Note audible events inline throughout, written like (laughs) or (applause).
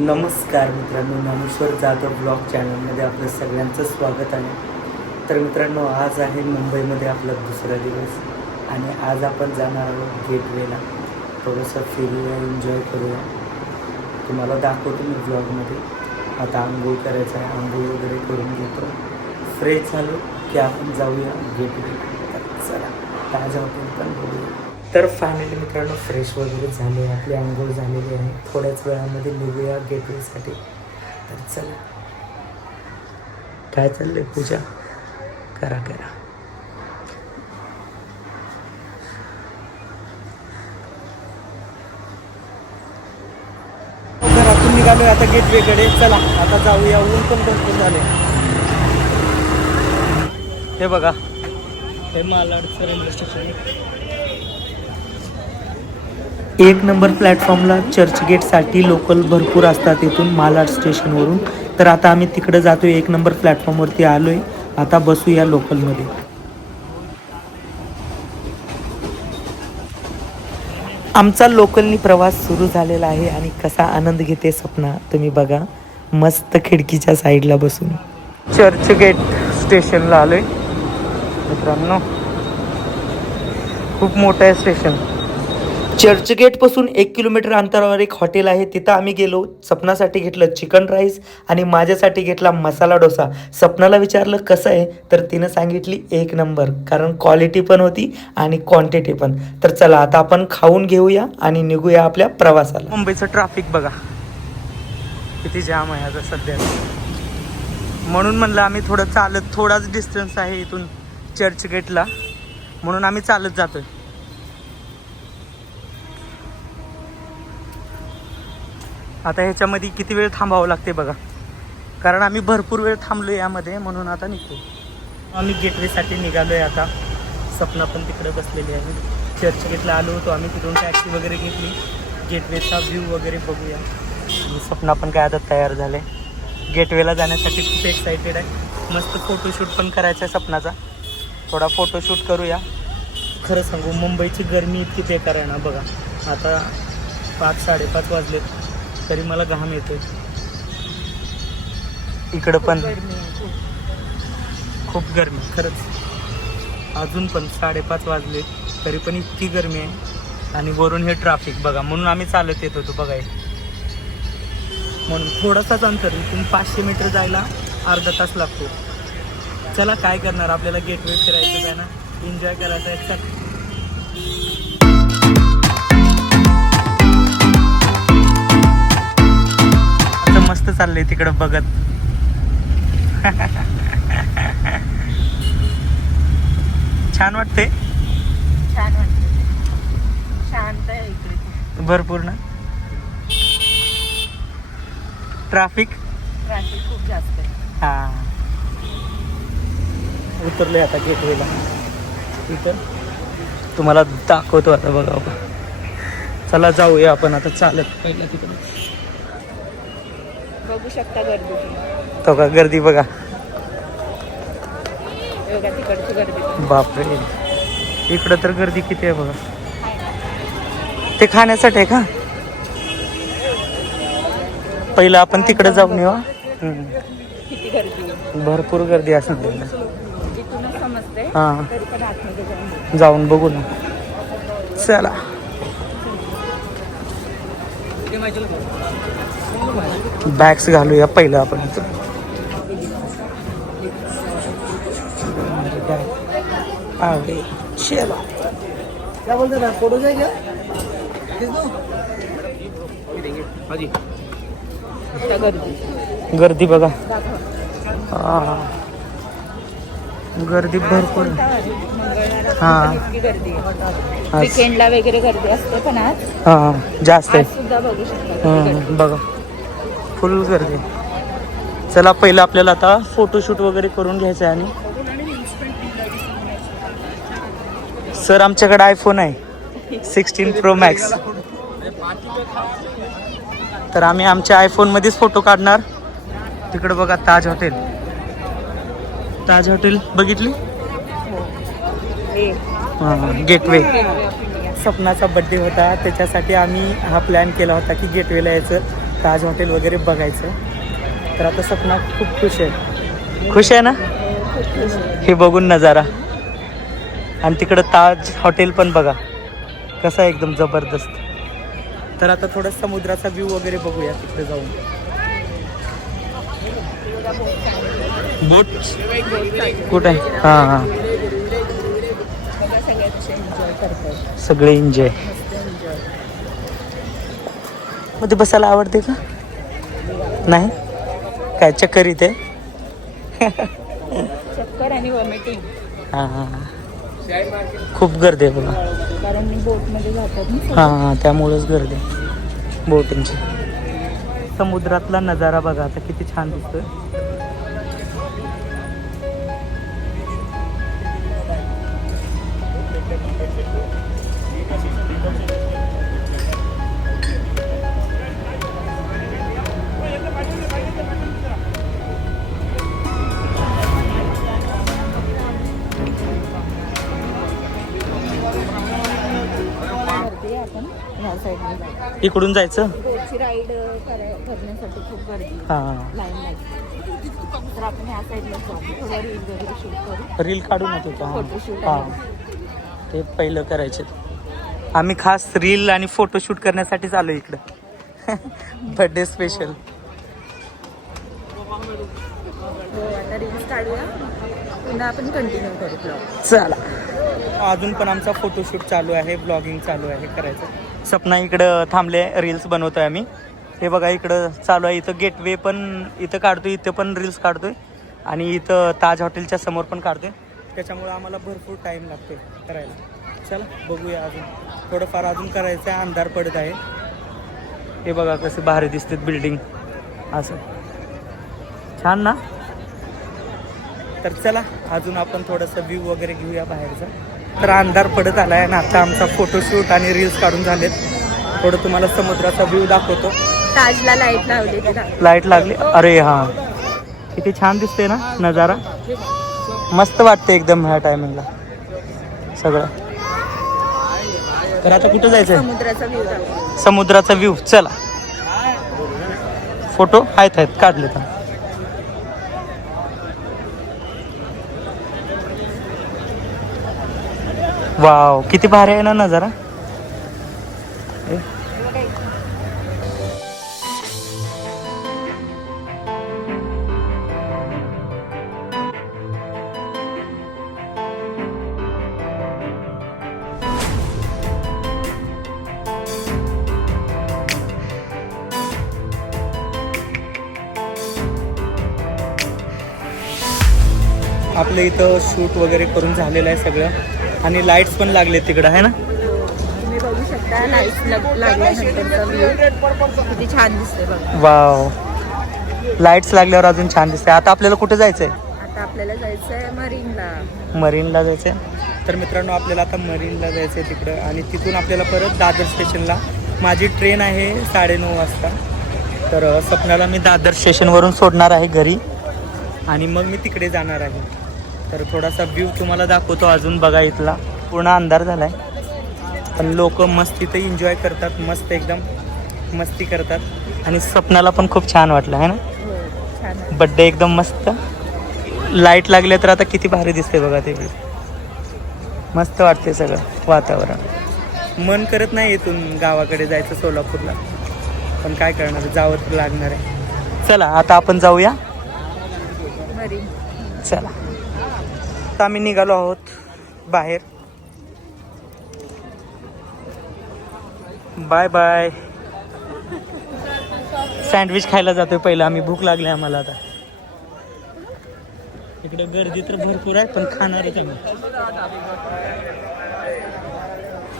नमस्कार मित्रांनो ज्ञानेश्वर जाधव ब्लॉग चॅनलमध्ये आपलं सगळ्यांचं स्वागत आहे. तर मित्रांनो आज आहे मुंबईमध्ये आपला दुसरा दिवस आणि आज आपण जाणार आहोत गेटवेला. थोडंसं फिरूया एन्जॉय करूया. तुम्हाला दाखवतो मी ब्लॉगमध्ये आता आंघोळ करायचं आहे आंघोळ वगैरे करून घेतो. फ्रेश झालो की आपण जाऊया गेटवे चला काय हॉटेल पण तर फायनली मित्रांनो फ्रेश वगैरे झाले आपली आंघोळ झालेली आहे. थोड्याच वेळामध्ये निघूया गेटवेसाठी तर चला. काय चाललंय पूजा? करा करा. घरातून निघालोय आता गेटवेकडे चला आता जाऊया. ऊन पण भरपूर झाले हे बघा. हे मालाड रेल्वे स्टेशन एक नंबर प्लॅटफॉर्मला चर्चगेटसाठी लोकल भरपूर असतात इथून मालाड स्टेशनवरून तर आता आम्ही तिकडे जातो एक नंबर प्लॅटफॉर्मवरती आलो आहे आता बसू या लोकलमध्ये आमचा लोकलनी प्रवास सुरू झालेला आहे आणि कसा आनंद घेते सपना तुम्ही बघा. मस्त खिडकीच्या साईडला बसून. चर्चगेट स्टेशनला आलो आहे मित्रांनो खूप मोठं आहे स्टेशन चर्चगेटपासून एक किलोमीटर अंतरावर एक हॉटेल आहे. तिथं आम्ही गेलो सपनासाठी घेतलं चिकन राईस आणि माझ्यासाठी घेतला मसाला डोसा. सपनाला विचारलं कसं आहे? तर तिनं सांगितली एक नंबर कारण क्वालिटी पण होती आणि क्वांटिटी पण. तर चला आता आपण खाऊन घेऊया आणि निघूया आपल्या प्रवासाला. मुंबईचं ट्रॅफिक बघा. किती जाम आहे आता सध्या. म्हणून म्हणलं आम्ही थोडं चालत थोडाच डिस्टन्स आहे इथून चर्चगेटला. म्हणून आम्ही चालत जातोय. आता ह्याच्यामध्ये किती वेळ थांबावं लागते बघा. कारण आम्ही भरपूर वेळ थांबलो यामध्ये म्हणून आता निघतो आम्ही गेटवेसाठी निघालो आहे आता. सपना पण तिकडे बसलेली आहे. चर्चगेटला आलो होतो आम्ही तिथून टॅक्सी वगैरे घेतली. गेटवेचा व्ह्यू वगैरे बघूया. सपना पण काय आता तयार झाले गेटवेला जाण्यासाठी खूप एक्सायटेड आहे. मस्त फोटोशूट पण करायचा आहे सपनाचा. थोडा फोटोशूट करूया. खरं सांगू मुंबईची गरमी इतकी बेकार आहे ना बघा. आता पाच साडेपाच वाजलेत. तरी मला घाम येतोय. इकडं पण. खूप. गरमी खरंच. अजून पण साडेपाच वाजले तरी पण इतकी गरमी आहे. आणि वरून हे ट्रॅफिक बघा म्हणून आम्ही चालत येत होतो बघा हे. म्हणून थोडासाच अंतर इथून पाचशे मीटर जायला अर्धा तास लागतो. चला काय करणार? आपल्याला गेटवे फिरायचं काय ना? एन्जॉय करायचं आहे. चाललंय तिकडं बघत. छान वाटते छान वाटतं शांत आहे इकडे भरपूर ना? ट्रॅफिक? ट्रॅफिक खूप जास्त आहे. हा. उतरलोय आता गेटवेला. इथं. तुम्हाला दाखवतो आता बघा बघा. चला जाऊया आपण आता चालत पहिला तिकडे. बघू शकता गर्दी. तो का गर्दी बघा. बघा तिकडची गर्दी. बापरे. इकडं तर गर्दी किती आहे बघा. ते खाण्यासाठी आहे का? पहिलं आपण तिकडे जाऊन येऊ. भरपूर गर्दी असणार हां. जाऊन बघू. ना. चला. बॅग्स घालूया पहिलं आपण इथं. क्या बोलते ना फोटो जाएगा आता गर्दी गर्दी बघा. हा. गर्दी भरपूर. हां. वगैरे गर्दी असते पण आज. हा जास्त आहे. सुद्धा बघू शकता किती हा, गर्दी. बघा फुल गर्दी. चला पहिलं आपल्याला आता फोटोशूट वगैरे करून घ्यायचं आहे आणि सर आमच्याकडे आयफोन आहे. सिक्स्टीन प्रो मॅक्स तर आम्ही आमच्या आयफोनमध्येच फोटो काढणार. तिकडे बघा ताज हॉटेल ताज हॉटेल बघितली? गेटवे सपनाचा बड्डे होता. त्याच्यासाठी आम्ही हा प्लॅन केला होता की गेटवेला यायचं. ताज हॉटेल वगैरे बघायचं. तर आता सपना खूप खुश आहे. खुश आहे ना? हे बघून नजारा. आणि तिकडं ताज हॉटेल पण बघा. कसं आहे एकदम जबरदस्त. तर आता थोडं समुद्राचा व्ह्यू वगैरे बघूया तिकडे जाऊन. बोट कुठं? आहे हां हां. सगळे एन्जॉय मध्ये बसायला आवडते का? नाही? काय चक्कर इथे? चक्कर आणि वॉमिटिंग हां खूप गर्दी आहे बघा. कारण मी बोटमध्ये जातात हां हां त्यामुळंच गर्दी आहे. बोटिंगची समुद्रातला नजारा बघा आता किती छान दिसतोय. इकडून जायचं? बोटची राईड करण्यासाठी खूप गर्दी आहे. हां. लाईन लागते तर आपण ह्या साईडला जाऊ. थोडं रील वगैरे शूट करू. रील काढू ना फोटोशूट हां. ते पहिलं करायचे. आम्ही खास रील आणि फोटोशूट करण्यासाठीच आलो इकडं. (laughs) बर्थडे स्पेशल हो आता रील्स काढूया. पुन्हा आपण कंटिन्यू करू ब्लॉग चला. अजून पण आमचा फोटोशूट चालू आहे ब्लॉगिंग चालू आहे करायचं. सपना इकडं थांबले रील्स आहे आम्ही. हे बघा इकडं चालू आहे इथं गेटवे पण इथं काढतोय इथं पण रील्स काढतोय. आणि इथं ताज हॉटेलच्या समोर पण काढतोय. त्याच्यामुळे आम्हाला भरपूर टाईम लागतोय करायला. चला बघूया अजून. थोडंफार अजून करायचं आहे अंधार पडत आहे. हे बघा कसं भारी दिसतात बिल्डिंग असं. छान ना? तर चला अजून आपण थोडंसं व्ह्यू वगैरे घेऊया बाहेरचा. तर अंधार पडत आला आहे आणि आता आमचा फोटोशूट आणि रील्स काढून झालेत. थोडं तुम्हाला समुद्राचा व्ह्यू दाखवतो. ताजला लाइट लावली लाइट लागली? अरे हां. किती छान दिसते ना नजारा. मस्त वाटते एकदम ह्या टायमिंगला सगळं. तर आता कुठं जायचं समुद्राचा व्ह्यू दाखव. समुद्राचा व्ह्यू चला. फोटो आहेत आहेत. काढले तर वाव किती भारी आहे ना नजारा. आपलं इथं शूट वगैरे करून झालेलं आहे सगळं. आणि लाईट्स पण लागले तिकडं आहे ना? तुम्ही बघू शकता लाइट लागल्यानंतरचा व्ह्यू किती छान दिसते वाव. लाईट्स लागल्यावर अजून छान दिसते आता आपल्याला कुठे जायचं आहे आता आपल्याला जायचं आहे मरीनला. मरीनला जायचं आहे तर मित्रांनो आपल्याला आता मरीनला जायचं आहे तिकडं. आणि तिथून आपल्याला परत दादर स्टेशनला. माझी ट्रेन आहे साडेनऊ वाजता. तर अ, सपनाला मी दादर स्टेशनवरून सोडणार आहे घरी. आणि मग मी तिकडे जाणार आहे. तर थोडासा व्ह्यू तुम्हाला दाखवतो अजून बघा इथला. पूर्ण अंधार झाला आहे पण लोक मस्त इथं एन्जॉय करतात मस्त एकदम मस्ती करतात. आणि सपनाला पण खूप छान वाटलं आहे ना? हो. बड्डे एकदम मस्त. लाइट लागले तर आता किती भारी दिसते बघा ते मस्त वाटते सगळं वातावरण. मन करत नाही इथून गावाकडे जायचं सोलापूरला. पण काय करणार जावं तर लागणार आहे. चला आता आपण जाऊया. चला. आता आम्ही निघालो आहोत बाहेर. बाय बाय सँडविच खायला जातोय पहिला. आम्ही भूक लागली आम्हाला आता. इकडे गर्दी तर भरपूर आहे पण खाणारच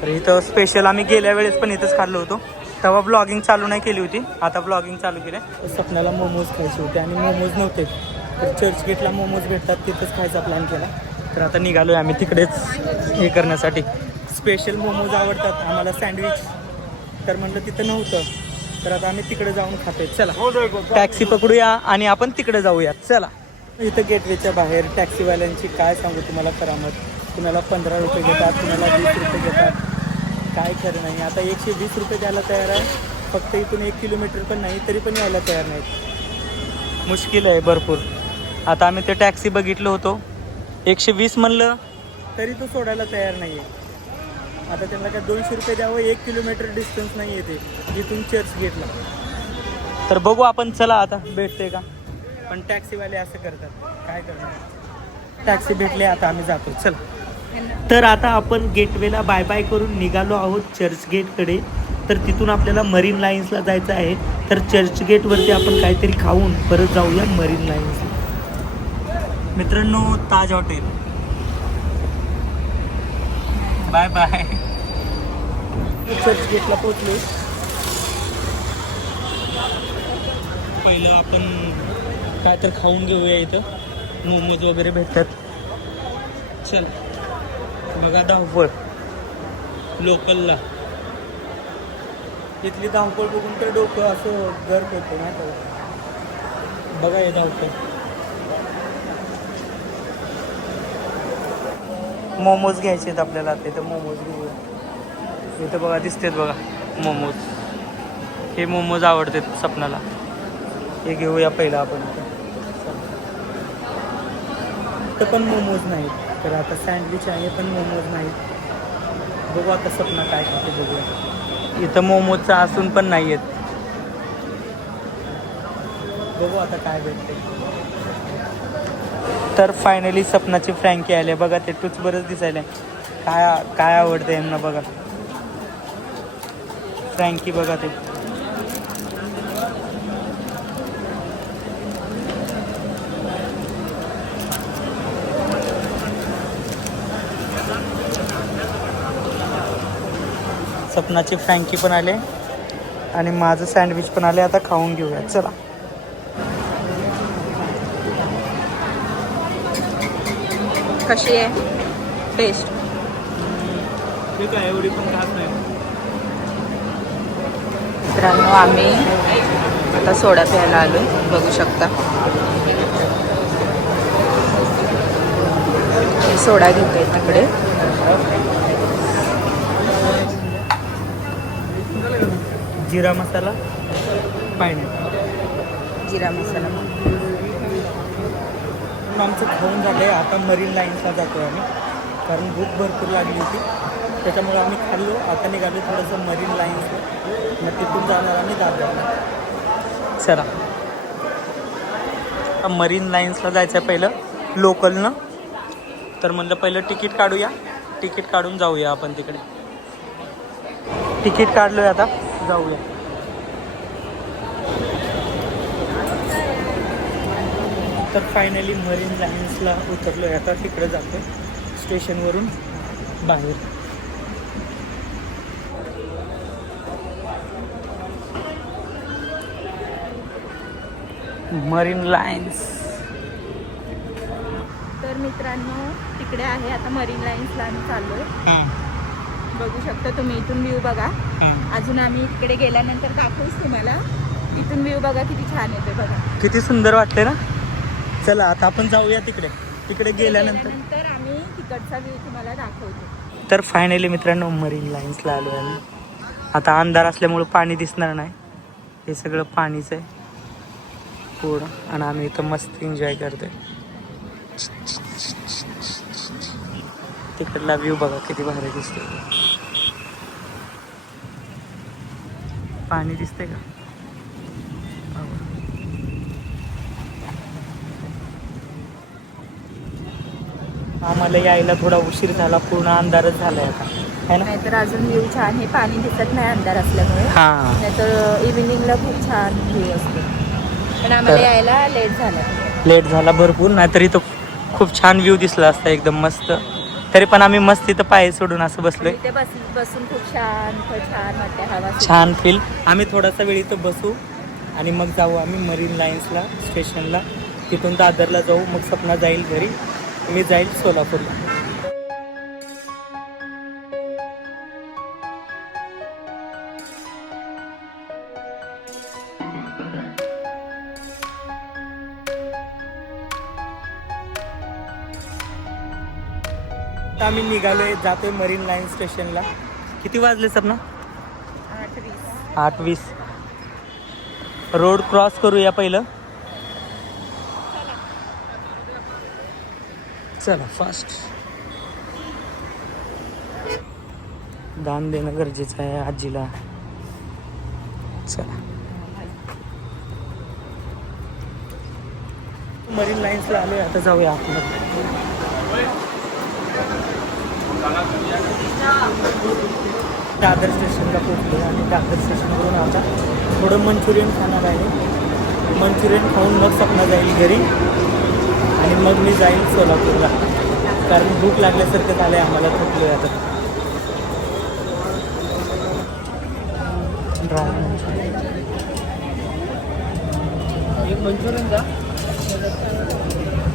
तर इथं स्पेशल आम्ही गेल्या वेळेस पण इथंच खाल्लो होतो. तेव्हा ब्लॉगिंग चालू नाही केली होती. आता ब्लॉगिंग चालू केलं स्वप्नाला मोमोज खायचे होते आणि मोमोज नव्हते. तर चर्च गेटला मोमोज भेटतात तिथंच खायचा प्लॅन केला. तर आता निघालो आहे आम्ही तिकडेच हे करण्यासाठी. स्पेशल मोमोज आवडतात आम्हाला सँडविच तर म्हणलं तिथं नव्हतं. तर आता आम्ही तिकडे जाऊन खातोय. चला टॅक्सी पकडूया आणि आपण तिकडे जाऊया. चला. इथं गेटवेच्या बाहेर टॅक्सीवाल्यांची काय सांगू तुम्हाला करामत? कुणाला पंधरा रुपये घेतात कुणाला वीस रुपये घेतात. काय खरं नाही. आता एकशे वीस रुपये द्यायला तयार आहे. फक्त इथून एक किलोमीटर पण नाही तरी पण यायला तयार नाहीत. मुश्किल आहे भरपूर. आता आम्ही ते टॅक्सी बघितलं होतो. एकशे वीस म्हणलं? तरी तो सोडायला तयार नाही आहे आता त्यांना काय दोनशे रुपये द्यावं एक किलोमीटर डिस्टन्स नाही येते जिथून चर्च गेटला तर बघू आपण चला आता भेटते का? पण टॅक्सीवाले असं करतात. काय करणार? टॅक्सी भेटले आता आम्ही जातो. चला. तर आता आपण गेटवेला बाय बाय करून निघालो आहोत चर्च गेटकडे तर तिथून आपल्याला मरीन लाईन्सला जायचं आहे. तर चर्च गेटवरती आपण काहीतरी खाऊन परत जाऊया मरीन लाईन्सला मित्रांनो Taj hotel. Bye bye. Church गेटला पोचलो पहिलं आपण काय तर खाऊन घेऊया इथं. मोमोज वगैरे भेटतात. चल. बघा धावपळ. लोकलला. इथली धावपळ बघून तर डोकं असं गर्क होतं नाही बघा हे धावपळ. मोमोज घ्यायचे आहेत आपल्याला आता. इथं मोमोज घेऊया इथं बघा दिसतेत बघा मोमोज. हे मोमोज आवडतात सपनाला. हे घेऊया पहिलं आपण इथं. पण मोमोज नाहीत. तर आता सँडविच आहे पण मोमोज नाहीत. बघू आता सपना काय खाते बघूया. इथं मोमोजचं असून पण नाही आहेत बघू आता काय भेटते तर फायनली सपनाची फ्रँकी आली. बघा ते टूच बरंच दिसायला काय काय आवडतं यांना बघा. फ्रँकी बघा ते. सपनाची फ्रँकी पण आले. आणि माझं सँडविच पण आले. आता खाऊन घेऊया. चला. कशी आहे? टेस्ट ठीक आहे एवढी पण खास नाही. मित्रांनो आम्ही आता सोडा प्यायला आलो बघू शकता. हे सोडा घेतोय तिकडे जिरा मसाला पायनॅपल. जिरा मसाला. आमचं खाऊन झालं आहे आता मरीन लाईन्सला जातो आहे आम्ही. कारण भूक भरपूर लागली होती. त्याच्यामुळे आम्ही खाल्लो. आता निघालो थोडंसं मरीन लाईन्सला मग तिथून जाणार आम्ही दादरला. चला. आता मरीन लाईन्सला जायचं आहे पहिलं. लोकलनं तर म्हणलं पहिलं तिकीट काढूया. तिकीट काढून जाऊया आपण तिकडे. तिकीट काढलोय आता. जाऊया. तर फायनली मरीन लाईन्सला उतरलो आहे आता तिकडे जातो स्टेशनवरून बाहेर. मरीन लाईन्स तर मित्रांनो तिकडे आहे आता मरीन लाईन्सला आम्ही चाललोय. हां बघू शकता तुम्ही इथून व्ह्यू बघा. अजून आम्ही तिकडे गेल्यानंतर दाखवूच तुम्हाला. इथून व्ह्यू बघा किती छान येते बघा. किती सुंदर वाटते ना? चला आता आपण जाऊया तिकडे. तिकडे गेल्यानंतर. गेल्यानंतर आम्ही तिकडचा व्ह्यू तुम्हाला दाखवतो. तर फायनली मित्रांनो मरीन लाईन्सला आलो आहे आम्ही. आता अंधार असल्यामुळं पाणी दिसणार नाही. हे सगळं पाणीच आहे. पूर्ण. आणि आम्ही इथं मस्त एन्जॉय करतोय. तिकडला व्ह्यू बघा किती भारी दिसते पाणी दिसते का? आम्हाला यायला थोडा उशीर झाला पूर्ण अंधारच झालाय आता. है ना? नाहीतर अजून व्ह्यू छान हे पाणी दिसत नाही अंधार असल्यामुळे. हां. नाहीतर इव्हिनिंगला खूप छान व्ह्यू असते. पण आम्हाला तर- यायला लेट झाला. लेट झाला भरपूर नाहीतरी तो खूप छान व्ह्यू दिसला असता एकदम मस्त. तरी पण आम्ही मस्त इथं पाय सोडून असं बसलोय. इथे बस बसून खूप शांत छान वाटते हवा सुटते. छान फील आम्ही थोडासा वेळ इथं बसू आणि मग जाऊ आम्ही मरीन लाईन्सला स्टेशनला तिथून दादरला जाऊ मग सपना जाईल घरी. मी जाईल सोलापूरला. आता आम्ही निघालोय जातोय मरीन लाईन स्टेशनला. किती वाजले सपना? आठ वीस. आठ वीस. रोड क्रॉस करूया पहिलं. चला फास्ट दान देणं गरजेचं आहे आजीला. चला. मरीन लाईन्सला आलोय आता जाऊया आपण. दादर स्टेशनला पोहोचलो आणि दादर स्टेशनवरून आता थोडं मंचुरियन खाणार आहे. मंचुरियन खाऊन मग सपना जाईल घरी. आणि मग मी जाईल सोलापूरला. कारण भूक लागल्यासारखं झालं आहे आम्हाला थकलो आहे आता. ड्राय मंचुरियन एक मंचुरियन का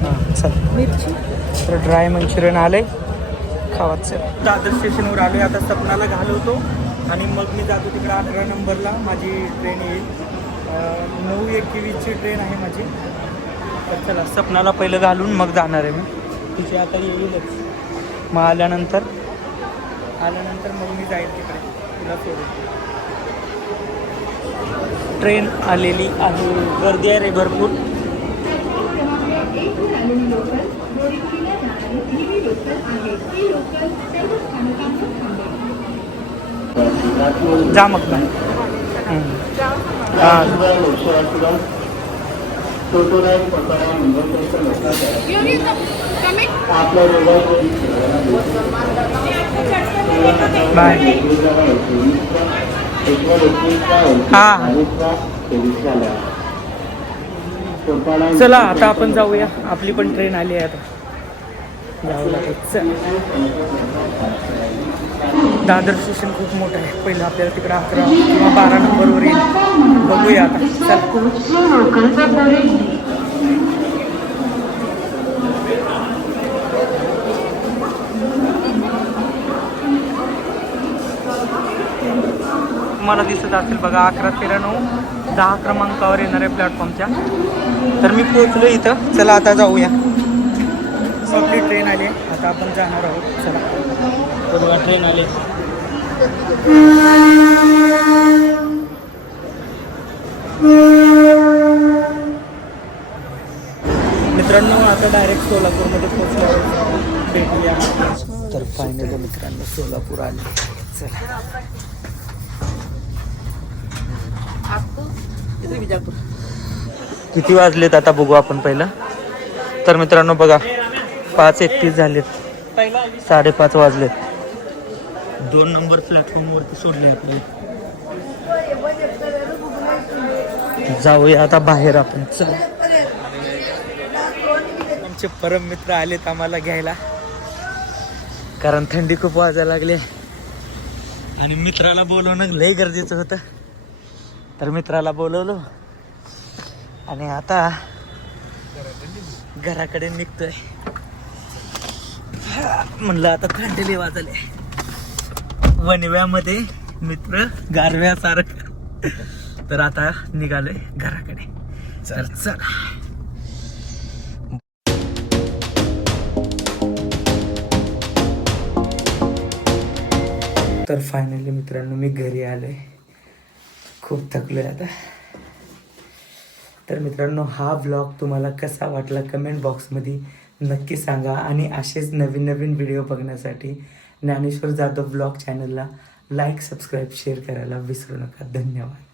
हां चल. मिरची. तर ड्राय मंचुरियन आले खावाचं दादर स्टेशनवर आलो आता सपनाला घालवतो. आणि मग मी जातो तिकडे अकरा नंबरला. माझी ट्रेन येईल. नऊ एकवीसची ट्रेन आहे माझी. तर चला सपनाला पहिलं घालून मग जाणार आहे मी. तिची आता येईलच. मग आल्यानंतर? आल्यानंतर मग मी जाईल तिकडे. तिला सोडून. ट्रेन आलेली आहे. गर्दी आहे रे भरपूर. जा मग. ना त्याचं हां. आपल्या हां चला आता आपण जाऊया. आपली पण ट्रेन आली आहे आता. जाऊ लागेल. चल. दादर स्टेशन खूप मोठं आहे. पहिलं आपल्याला तिकडं अकरा किंवा बारा नंबरवर येईल. बघूया आता. मला दिसत असेल बघा अकरा तेरा नऊ दहा क्रमांकावर येणाऱ्या प्लॅटफॉर्मच्या तर मी पोहोचलो इथं. चला आता जाऊया. आपली ट्रेन आली. आहे. आता आपण जाणार आहोत. चला. बघा ट्रेन आली. मित्रांनो आता डायरेक्ट सोलापूरमध्ये पोहोचलो भेटूया. तर फायनली मित्रांनो सोलापूर आले चला. विजापूर. किती वाजलेत आता बघू आपण पहिलं. तर मित्रांनो बघा पाच एकतीस झालेत. साडेपाच वाजलेत. दोन नंबर प्लॅटफॉर्मवरती सोडले आपल्याला. जाऊया आता बाहेर आपण. चल. आमचे परम मित्र आलेत आम्हाला घ्यायला. कारण थंडी खूप वाजायला लागली. आणि मित्राला बोलवणं लय गरजेचं होतं. तर मित्राला बोलवलो. आणि आता घराकडे निघतोय. म्हणलं आता थंडीले वाजले वनव्यामध्ये मित्र गारव्यासारखं. तर आता निघालोय घराकडे. चल. चल. तर फायनली मित्रांनो मी घरी आलोय. खूप थकलोय आता. तर मित्रांनो हा ब्लॉग तुम्हाला कसा वाटला कमेंट बॉक्समध्ये नक्की सांगा. आणि असेच नवीन नवीन व्हिडिओ बघण्यासाठी ज्ञानेश्वर जाधव ब्लॉग चॅनलला लाईक सबस्क्राईब शेअर करायला विसरू नका. धन्यवाद.